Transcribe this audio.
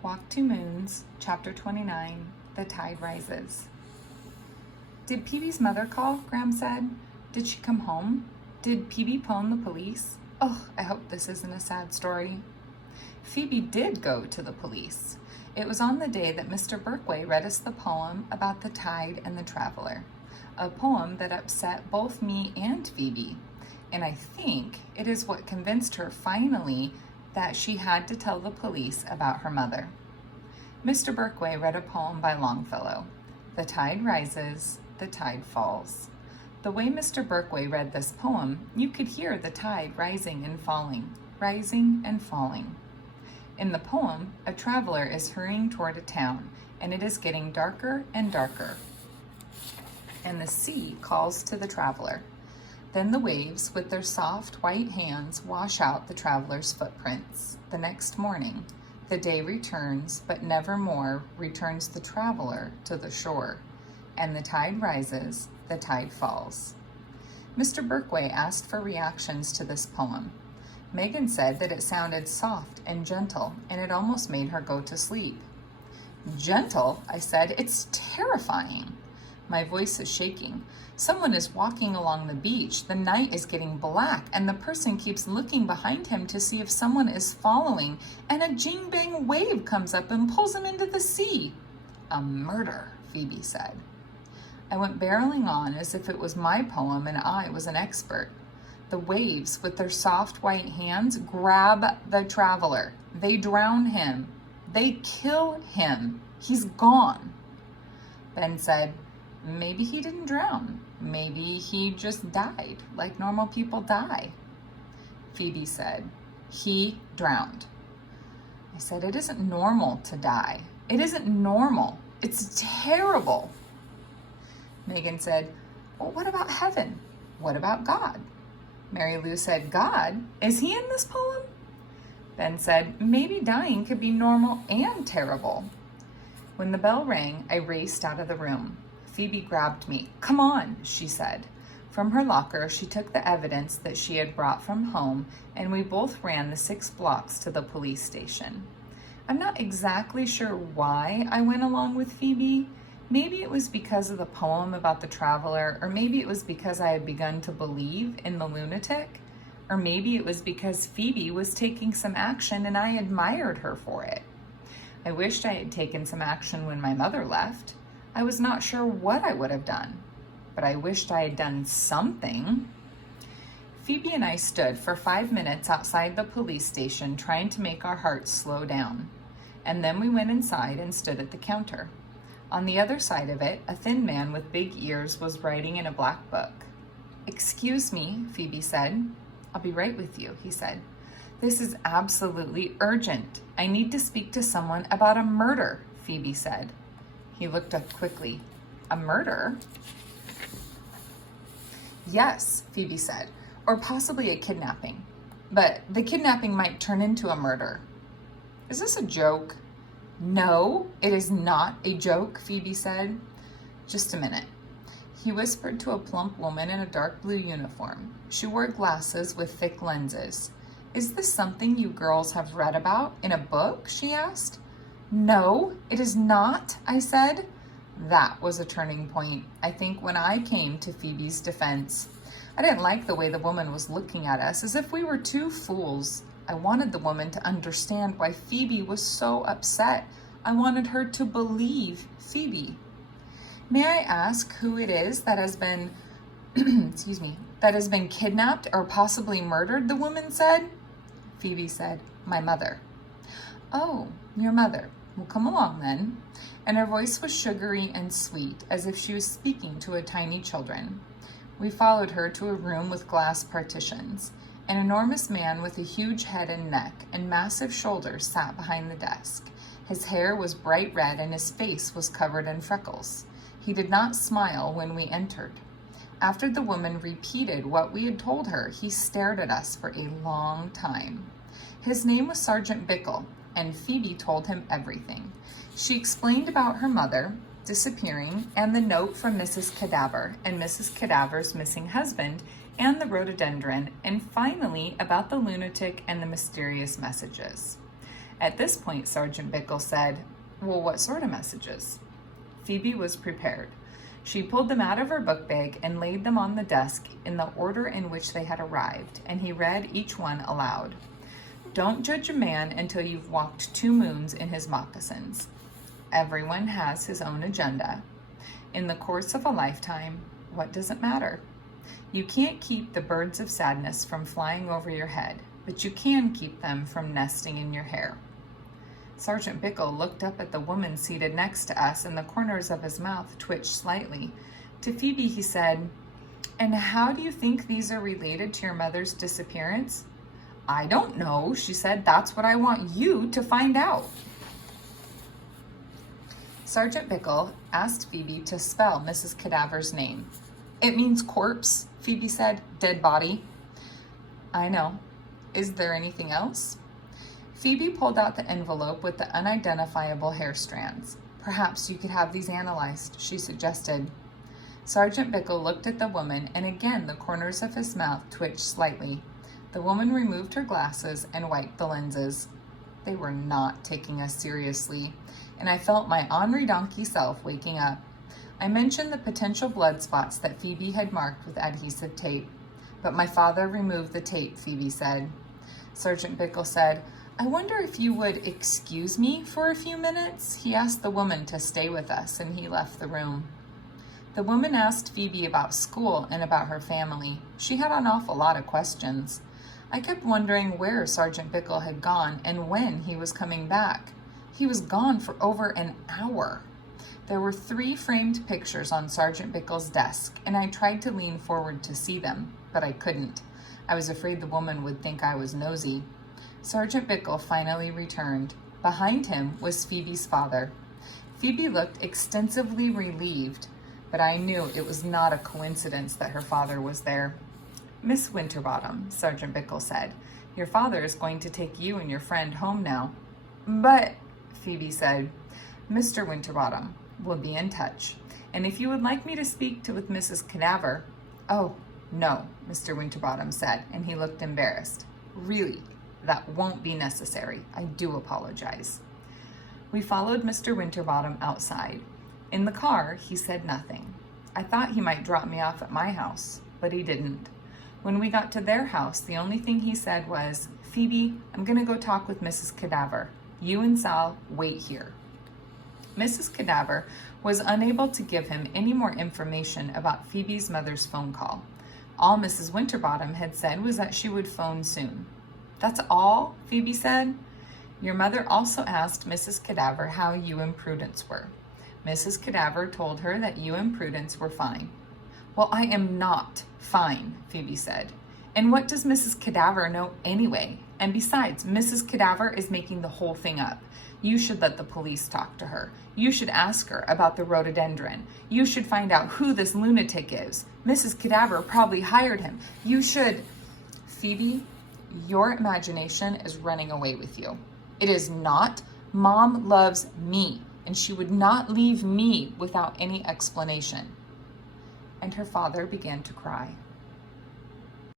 Walk Two Moons, Chapter 29, The Tide Rises. Did Peebee's mother call? Graham said. Did she come home? Did Peebee phone the police? Oh, I hope this isn't a sad story. Phoebe did go to the police. It was on the day that Mr. Berkway read us the poem about the tide and the traveler, a poem that upset both me and Phoebe, and I think it is what convinced her finally that she had to tell the police about her mother. Mr. Berkway read a poem by Longfellow, The Tide Rises, the Tide Falls. The way Mr. Berkway read this poem, you could hear the tide rising and falling, rising and falling. In the poem, a traveler is hurrying toward a town, and it is getting darker and darker. And the sea calls to the traveler. Then the waves, with their soft white hands, wash out the traveler's footprints. The next morning, the day returns, but nevermore returns the traveler to the shore. And the tide rises, the tide falls. Mr. Berkway asked for reactions to this poem. Megan said that it sounded soft and gentle, and it almost made her go to sleep. Gentle? I said. It's terrifying. My voice is shaking. Someone is walking along the beach. The night is getting black, and the person keeps looking behind him to see if someone is following, and a jing-bang wave comes up and pulls him into the sea. A murder, Phoebe said. I went barreling on as if it was my poem and I was an expert. The waves, with their soft white hands, grab the traveler. They drown him. They kill him. He's gone. Ben said, maybe he didn't drown. Maybe he just died, like normal people die. Phoebe said, he drowned. I said, it isn't normal to die. It isn't normal. It's terrible. Megan said, well, what about heaven? What about God? Mary Lou said, God? Is he in this poem? Ben said, maybe dying could be normal and terrible. When the bell rang, I raced out of the room. Phoebe grabbed me. Come on, she said. From her locker, she took the evidence that she had brought from home, and we both ran the 6 blocks to the police station. I'm not exactly sure why I went along with Phoebe. Maybe it was because of the poem about the traveler, or maybe it was because I had begun to believe in the lunatic, or maybe it was because Phoebe was taking some action and I admired her for it. I wished I had taken some action when my mother left. I was not sure what I would have done, but I wished I had done something. Phoebe and I stood for 5 minutes outside the police station trying to make our hearts slow down, and then we went inside and stood at the counter. On the other side of it, a thin man with big ears was writing in a black book. Excuse me, Phoebe said. I'll be right with you, he said. This is absolutely urgent. I need to speak to someone about a murder, Phoebe said. He looked up quickly. A murder? Yes, Phoebe said, or possibly a kidnapping. But the kidnapping might turn into a murder. Is this a joke? No, it is not a joke, Phoebe said. Just a minute. He whispered to a plump woman in a dark blue uniform. She wore glasses with thick lenses. Is this something you girls have read about in a book? She asked. No, it is not, I said. That was a turning point, I think, when I came to Phoebe's defense. I didn't like the way the woman was looking at us, as if we were two fools. I wanted the woman to understand why Phoebe was so upset. I wanted her to believe Phoebe. May I ask who it is that has been, that has been kidnapped or possibly murdered, the woman said. Phoebe said, my mother. Oh, your mother. Well, come along then. And her voice was sugary and sweet, as if she was speaking to a tiny children. We followed her to a room with glass partitions. An enormous man with a huge head and neck and massive shoulders sat behind the desk. His hair was bright red and his face was covered in freckles. He did not smile when we entered. After the woman repeated what we had told her, he stared at us for a long time. His name was Sergeant Bickle, and Phoebe told him everything. She explained about her mother disappearing and the note from Mrs. Cadaver and Mrs. Cadaver's missing husband and the rhododendron, and finally about the lunatic and the mysterious messages. At this point, Sergeant Bickle said, "Well, what sort of messages?" Phoebe was prepared. She pulled them out of her book bag and laid them on the desk in the order in which they had arrived, and he read each one aloud. "Don't judge a man until you've walked 2 moons in his moccasins. Everyone has his own agenda. In the course of a lifetime, what does it matter? You can't keep the birds of sadness from flying over your head, but you can keep them from nesting in your hair." Sergeant Bickle looked up at the woman seated next to us, and the corners of his mouth twitched slightly. To Phoebe, he said, "And how do you think these are related to your mother's disappearance?" "I don't know," she said. "That's what I want you to find out." Sergeant Bickle asked Phoebe to spell Mrs. Cadaver's name. "It means corpse," Phoebe said. "Dead body." "I know. Is there anything else?" Phoebe pulled out the envelope with the unidentifiable hair strands. "Perhaps you could have these analyzed," she suggested. Sergeant Bickle looked at the woman, and again the corners of his mouth twitched slightly. The woman removed her glasses and wiped the lenses. They were not taking us seriously, and I felt my ornery donkey self waking up. I mentioned the potential blood spots that Phoebe had marked with adhesive tape. "But my father removed the tape," Phoebe said. Sergeant Bickle said, "I wonder if you would excuse me for a few minutes?" He asked the woman to stay with us, and he left the room. The woman asked Phoebe about school and about her family. She had an awful lot of questions. I kept wondering where Sergeant Bickle had gone and when he was coming back. He was gone for over an hour. There were 3 framed pictures on Sergeant Bickle's desk, and I tried to lean forward to see them, but I couldn't. I was afraid the woman would think I was nosy. Sergeant Bickle finally returned. Behind him was Phoebe's father. Phoebe looked extensively relieved, but I knew it was not a coincidence that her father was there. "Miss Winterbottom," Sergeant Bickle said, "your father is going to take you and your friend home now." "But," Phoebe said, "Mr. Winterbottom will be in touch, and if you would like me to speak with Mrs. Cadaver—" "Oh, no," Mr. Winterbottom said, and he looked embarrassed. "Really, that won't be necessary. I do apologize." We followed Mr. Winterbottom outside. In the car, he said nothing. I thought he might drop me off at my house, but he didn't. When we got to their house, the only thing he said was, "Phoebe, I'm going to go talk with Mrs. Cadaver. You and Sal wait here." Mrs. Cadaver was unable to give him any more information about Phoebe's mother's phone call. All Mrs. Winterbottom had said was that she would phone soon. "That's all?" Phoebe said. "Your mother also asked Mrs. Cadaver how you and Prudence were. Mrs. Cadaver told her that you and Prudence were fine." "Well, I am not fine," Phoebe said. "And what does Mrs. Cadaver know anyway? And besides, Mrs. Cadaver is making the whole thing up. You should let the police talk to her. You should ask her about the rhododendron. You should find out who this lunatic is. Mrs. Cadaver probably hired him. You should—" "Phoebe, your imagination is running away with you." "It is not. Mom loves me, and she would not leave me without any explanation." And her father began to cry.